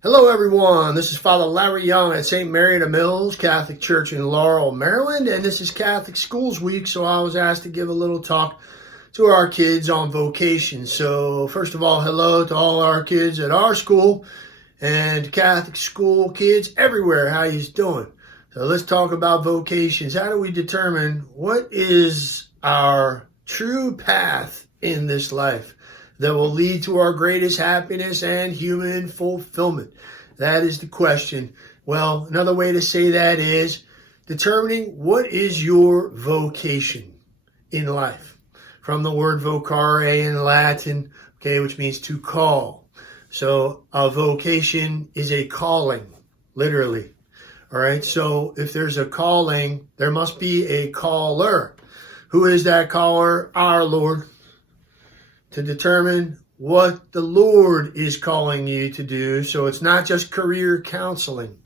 Hello, everyone. This is Father Larry Young at St. Mary of the Mills Catholic Church in Laurel, Maryland, and this is Catholic Schools Week, so I was asked to give a little talk to our kids on vocations. So, first of all, hello to all our kids at our school and Catholic school kids everywhere. How you doing? So, let's talk about vocations. How do we determine what is our true path in this life that will lead to our greatest happiness and human fulfillment? That is the question. Well, another way to say that is determining what is your vocation in life. From the word vocare in Latin, okay, which means to call. So a vocation is a calling, literally. All right, so if there's a calling, there must be a caller. Who is that caller? Our Lord. To determine what the Lord is calling you to do. So it's not just career counseling,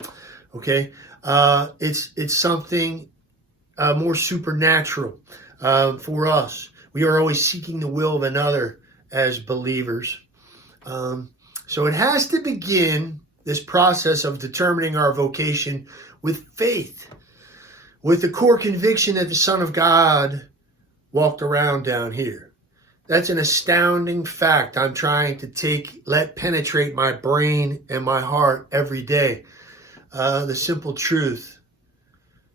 okay? It's something more supernatural for us. We are always seeking the will of another as believers. So it has to begin, this process of determining our vocation, with faith, with the core conviction that the Son of God walked around down here. That's an astounding fact I'm trying to let penetrate my brain and my heart every day. The simple truth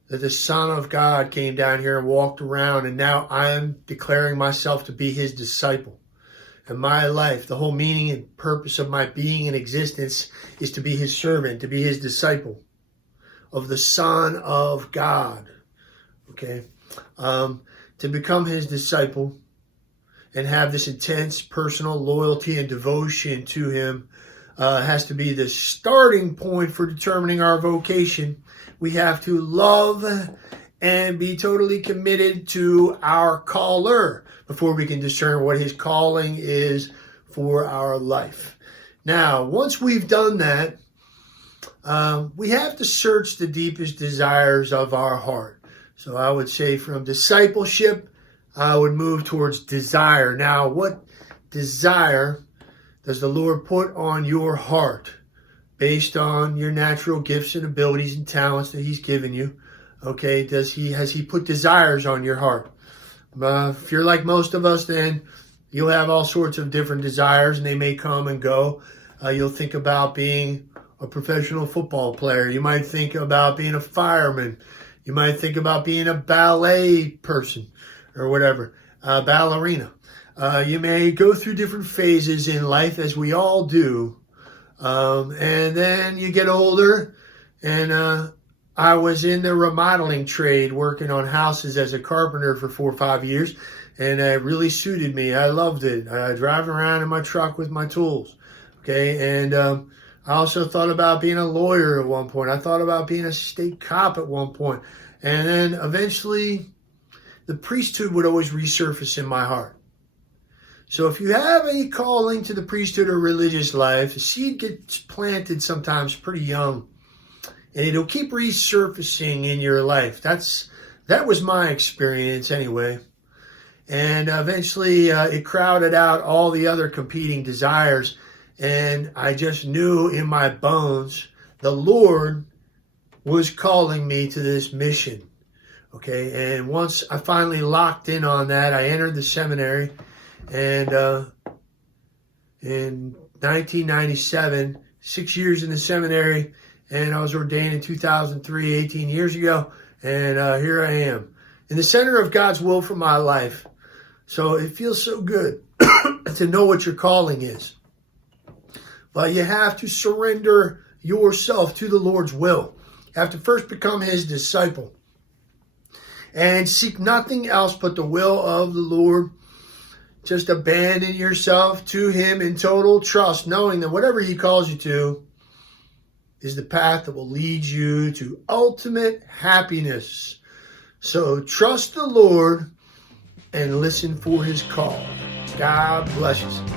that the Son of God came down here and walked around, and now I am declaring myself to be his disciple. And my life, the whole meaning and purpose of my being and existence is to be his servant, to be his disciple of the Son of God. Okay? To become his disciple and have this intense personal loyalty and devotion to him has to be the starting point for determining our vocation. We have to love and be totally committed to our caller before we can discern what his calling is for our life. Now, once we've done that, we have to search the deepest desires of our heart. So I would say from discipleship, I would move towards desire. Now, what desire does the Lord put on your heart based on your natural gifts and abilities and talents that he's given you? Okay, has he put desires on your heart? If you're like most of us, then you'll have all sorts of different desires, and they may come and go. You'll think about being a professional football player. You might think about being a fireman. You might think about being a ballet person, or whatever, ballerina. You may go through different phases in life, as we all do. And then you get older, and I was in the remodeling trade working on houses as a carpenter for 4 or 5 years, and it really suited me. I loved it. I drive around in my truck with my tools, okay? And I also thought about being a lawyer at one point. I thought about being a state cop at one point. And then eventually, the priesthood would always resurface in my heart. So if you have a calling to the priesthood or religious life, the seed gets planted sometimes pretty young, and it'll keep resurfacing in your life. That was my experience anyway. And eventually it crowded out all the other competing desires, and I just knew in my bones the Lord was calling me to this mission. Okay, and once I finally locked in on that, I entered the seminary, and in 1997, 6 years in the seminary, and I was ordained in 2003, 18 years ago, and here I am, in the center of God's will for my life. So it feels so good to know what your calling is. But you have to surrender yourself to the Lord's will. You have to first become his disciple. And seek nothing else but the will of the Lord. Just abandon yourself to him in total trust, knowing that whatever he calls you to is the path that will lead you to ultimate happiness. So trust the Lord and listen for his call. God bless you.